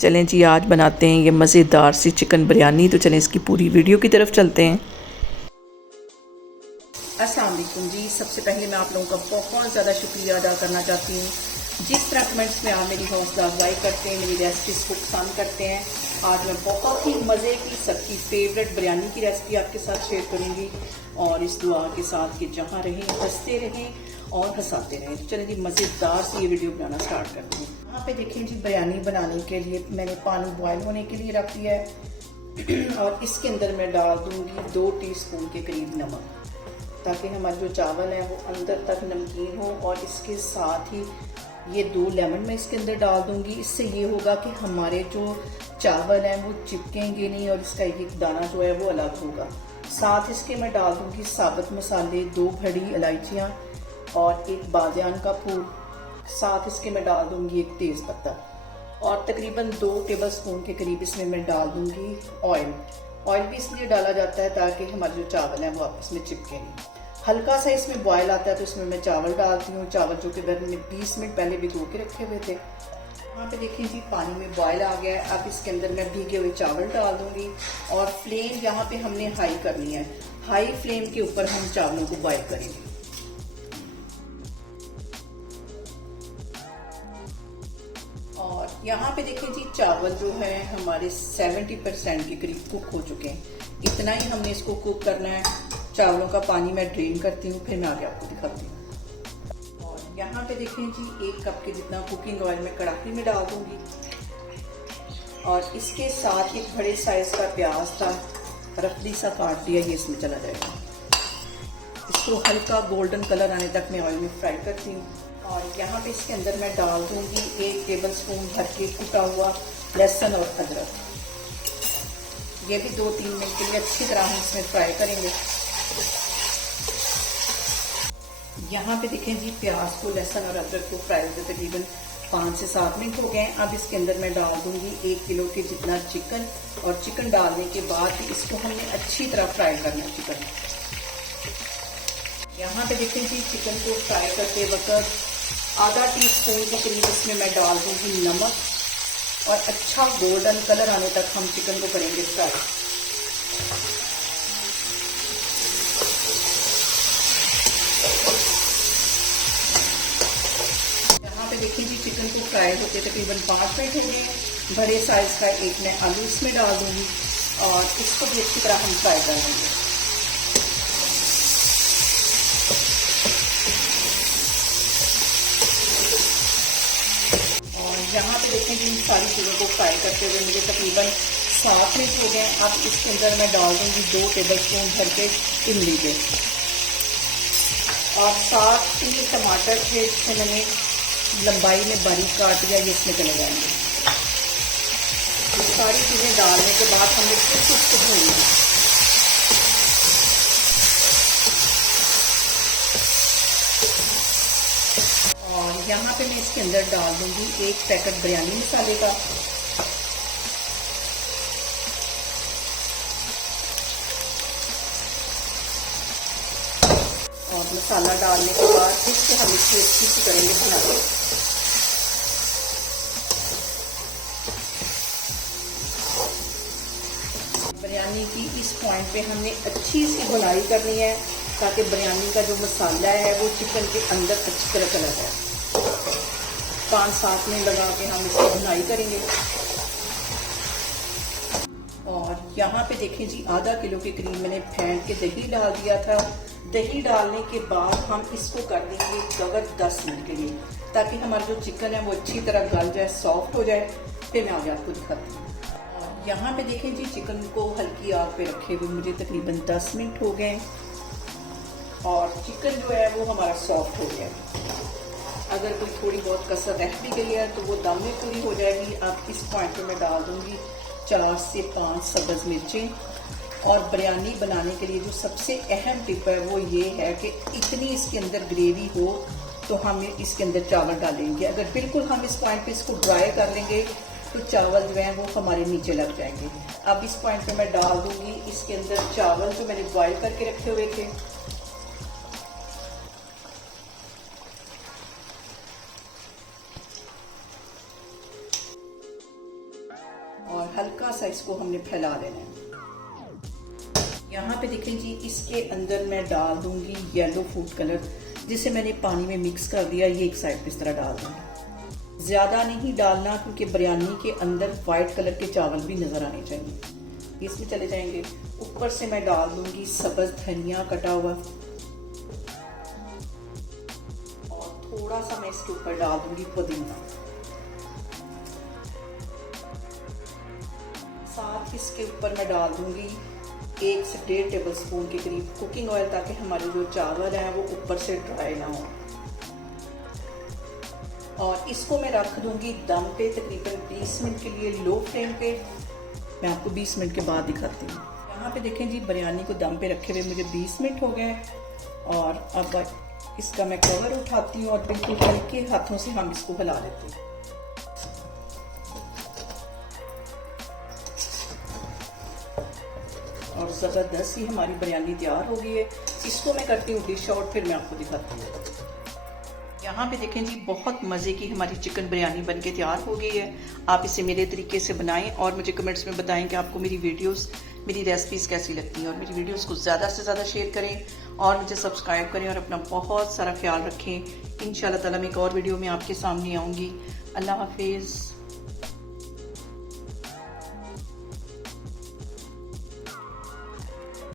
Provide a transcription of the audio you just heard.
चलें जी, आज बनाते हैं ये मज़ेदार सी चिकन बिरयानी। तो चलें इसकी पूरी वीडियो की तरफ चलते हैं। अस्सलाम वालेकुम जी। सबसे पहले मैं आप लोगों का बहुत ज़्यादा शुक्रिया अदा करना चाहती हूँ जिस तरह कमेंट्स में आप मेरी हौसला अफजाई करते हैं, मेरी रेसिपीज़ को पसंद करते हैं। आज मैं बहुत ही मज़े की सबकी फेवरेट बिरयानी की रेसिपी आपके साथ शेयर करूँगी और इस दुआ के साथ कि जहाँ रहें हंसते रहें और हंसाते रहें। चलें जी, मज़ेदार से ये वीडियो बनाना स्टार्ट करते हैं। यहाँ पे देखें जी, बिरयानी बनाने के लिए मैंने पानी बॉयल होने के लिए रख दिया है और इसके अंदर मैं डाल दूँगी 2 टीस्पून के करीब नमक, ताकि हमारे जो चावल है वो अंदर तक नमकीन हो। और इसके साथ ही ये 2 लेमन मैं इसके अंदर डाल दूंगी। इससे ये होगा कि हमारे जो चावल हैं वो चिपकेंगे नहीं और इसका एक दाना जो है वो अलग होगा। साथ इसके मैं डाल दूंगी साबुत मसाले, 2 बड़ी इलायचियाँ और 1 बादियान का फूल। साथ इसके मैं डाल दूंगी 1 तेज़ पत्ता और तकरीबन 2 टेबलस्पून के करीब इसमें मैं डाल दूंगी ऑयल। ऑयल भी इसलिए डाला जाता है ताकि हमारे जो चावल हैं वो आपस में चिपके नहीं। हल्का सा इसमें बॉयल आता है तो इसमें मैं चावल डालती हूँ। चावल जो कि मैंने 20 मिनट पहले भिगो के रखे हुए थे। यहाँ पे देखिए जी, पानी में बॉयल आ गया है। अब इसके अंदर मैं भीगे हुए चावल डाल दूंगी और फ्लेम यहाँ पे हमने हाई करनी है। हाई फ्लेम के ऊपर हम चावलों को बॉयल करेंगे। और यहाँ पे देखिए जी, चावल जो है हमारे 70% के करीब कुक हो चुके हैं। इतना ही हमने इसको कुक करना है। चावलों का पानी मैं ड्रेन करती हूँ, फिर मैं आगे आपको दिखाती हूँ। और यहाँ पे देखिए जी, 1 कप के जितना कुकिंग ऑयल मैं कढ़ाई में डाल दूंगी और इसके साथ एक बड़े साइज का प्याज था, रफली सा काट दिया, ये इसमें चला जाएगा। इसको हल्का गोल्डन कलर आने तक मैं ऑयल में फ्राई करती हूँ। और यहाँ पे इसके अंदर मैं डाल दूंगी 1 टेबलस्पून भर के कुटा हुआ लहसुन और अदरक। ये भी 2-3 मिनट के लिए अच्छी तरह हम इसमें फ्राई करेंगे। यहाँ पे देखें जी, प्याज को, लहसुन और अदरक को फ्राई होते तकरीबन 5 से 7 मिनट हो गए। अब इसके अंदर मैं डाल दूंगी 1 किलो के जितना चिकन और चिकन डालने के बाद इसको हमने अच्छी तरह फ्राई करना है चिकन। यहाँ पे देखें जी, चिकन को फ्राई करते वक्त आधा टीस्पून के करीब इसमें मैं डाल दूंगी नमक और अच्छा गोल्डन कलर आने तक हम चिकन को करेंगे फ्राई। यहाँ पे देखिए जी, चिकन को फ्राई होते तकरीबन 5 मिनट हो गए। बड़े साइज का 1 मैं आलू इसमें डाल दूंगी और इसको भी अच्छी तरह हम फ्राई कर लेंगे। यहाँ पे देखें कि इन सारी चीज़ों को फ्राई करते हुए मुझे तकरीबन 7 मिनट हो गए। अब इसके अंदर मैं डाल दूँगी 2 टेबलस्पून भर के इमली के और 7 टमाटर थे, इससे मैंने लंबाई में बारीक काट दिया, ये इसमें चले जाएंगे। ये सारी चीज़ें डालने के बाद हमने कुछ इसको भूनेंगे। और यहाँ पे मैं इसके अंदर डाल दूंगी 1 पैकेट बिरयानी मसाले का और मसाला डालने के बाद फिर से हम इसको अच्छी सी करेंगे भुनाई। बिरयानी की इस पॉइंट पे हमने अच्छी सी भुनाई करनी है ताकि बिरयानी का जो मसाला है वो चिकन के अंदर अच्छी तरह चला जाए। 5-7 मिनट लगा के हम इसकी भुनाई करेंगे। और यहाँ पे देखें जी, आधा किलो के करीब मैंने फेंट के दही डाल दिया था। दही डालने के बाद हम इसको कर देंगे कवर 10 मिनट के लिए, ताकि हमारा जो चिकन है वो अच्छी तरह गल जाए, सॉफ्ट हो जाए। फिर मैं आगे आपको दिखाती हूँ। यहाँ पे देखें जी, चिकन को हल्की आग पे रखे हुए मुझे तकरीबन 10 मिनट हो गए और चिकन जो है वो हमारा सॉफ्ट हो गया। अगर कोई थोड़ी बहुत कसर रह भी गई है तो वो दम में पूरी हो जाएगी। अब इस पॉइंट पे मैं डाल दूंगी 4 से 5 सब्ज़ मिर्चें। और बिरयानी बनाने के लिए जो सबसे अहम टिप है वो ये है कि इतनी इसके अंदर ग्रेवी हो तो हम इसके अंदर चावल डालेंगे। अगर बिल्कुल हम इस पॉइंट पे इसको ड्राई कर लेंगे तो चावल जो हैं वो हमारे नीचे लग जाएंगे। अब इस पॉइंट पे मैं डाल दूंगी इसके अंदर चावल जो मैंने बॉयल करके रखे हुए थे। और हल्का सा इसको हमने फैला लेना है। यहाँ पे देखें जी, इसके अंदर मैं डाल दूंगी येलो फूड कलर, जिसे मैंने पानी में मिक्स कर दिया। ये एक साइड पे इस तरह डाल दूंगी। ज़्यादा नहीं डालना क्योंकि बिरयानी के अंदर वाइट कलर के चावल भी नज़र आने चाहिए। इसमें चले जाएंगे। ऊपर से मैं डाल दूंगी सब्ज़ धनिया कटा हुआ, और थोड़ा सा मैं इसके ऊपर डाल दूंगी पुदीना। साथ इसके ऊपर मैं डाल दूंगी 1 से 1.5 टेबल स्पून के करीब कुकिंग ऑयल, ताकि हमारे जो चावल हैं वो ऊपर से ड्राई ना हो। और इसको मैं रख दूंगी दम पे तकरीबन 20 मिनट के लिए, लो फ्लेम पे। मैं आपको 20 मिनट के बाद दिखाती हूँ। यहाँ पे देखें जी, बिरयानी को दम पे रखे हुए मुझे 20 मिनट हो गए। और अब इसका मैं कवर उठाती हूँ और बिल्कुल हल्के हाथों से हम इसको हिला लेते हैं। और ज़बरदस्त ही हमारी बिरयानी तैयार हो गई है। इसको मैं करती हूँ डिश आउट, फिर मैं आपको दिखाती हूँ। यहाँ पे देखें जी, बहुत मज़े की हमारी चिकन बिरयानी बनके तैयार हो गई है। आप इसे मेरे तरीके से बनाएं और मुझे कमेंट्स में बताएं कि आपको मेरी वीडियोस, मेरी रेसिपीज़ कैसी लगती हैं। और मेरी वीडियोस को ज़्यादा से ज़्यादा शेयर करें और मुझे सब्सक्राइब करें और अपना बहुत सारा ख्याल रखें। इंशाल्लाह ताला मैं एक और वीडियो में आपके सामने आऊँगी। अल्लाह हाफिज़।